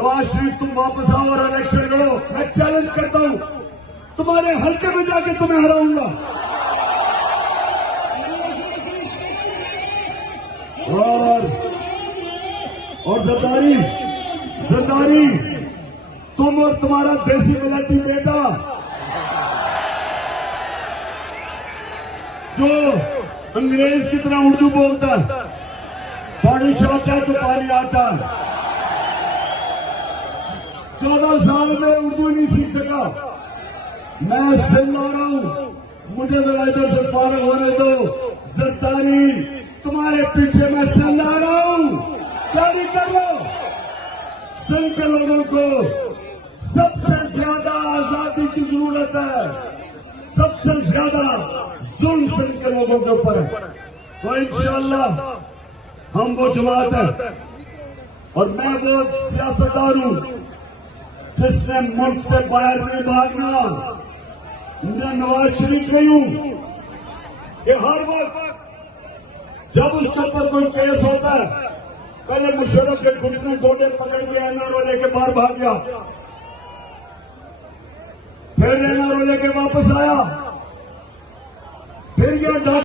नवाज शरीफ तुम वापस आओ और इलेक्शन लड़ो। मैं चैलेंज करता हूं, तुम्हारे हल्के में जाके तुम्हें हराऊंगा। और जरदारी तुम और तुम्हारा देसी मिलाती बेटा जो अंग्रेज की तरह उर्दू बोलता है, पानी शौचा तो पानी आता है। 14 साल में उर्दू नहीं सीख सका। मैं सिंध आ रहा हूं, मुझे जरा इधर से फारग होने दो। जरदारी तुम्हारे पीछे मैं सिंध आ रहा हूं, क्या नहीं कर लो। सिंध के लोगों को सबसे ज्यादा आजादी की जरूरत है, सबसे ज्यादा जुल्म सिंध के लोगों के ऊपर है। तो इंशाअल्लाह हम वो जमात है और मैं वो सियासतदार हूं जिसने मुल्क से बाहर नहीं भागना। मैं नवाज शरीफ नहीं हूं कि हर वक्त जब उसके ऊपर कोई केस होता है, पहले मुशर्रफ के घुटने गोडे पकड़ के एनआरओ लेके बाहर भाग गया, फिर एनआरओ लेके वापस आया, फिर गया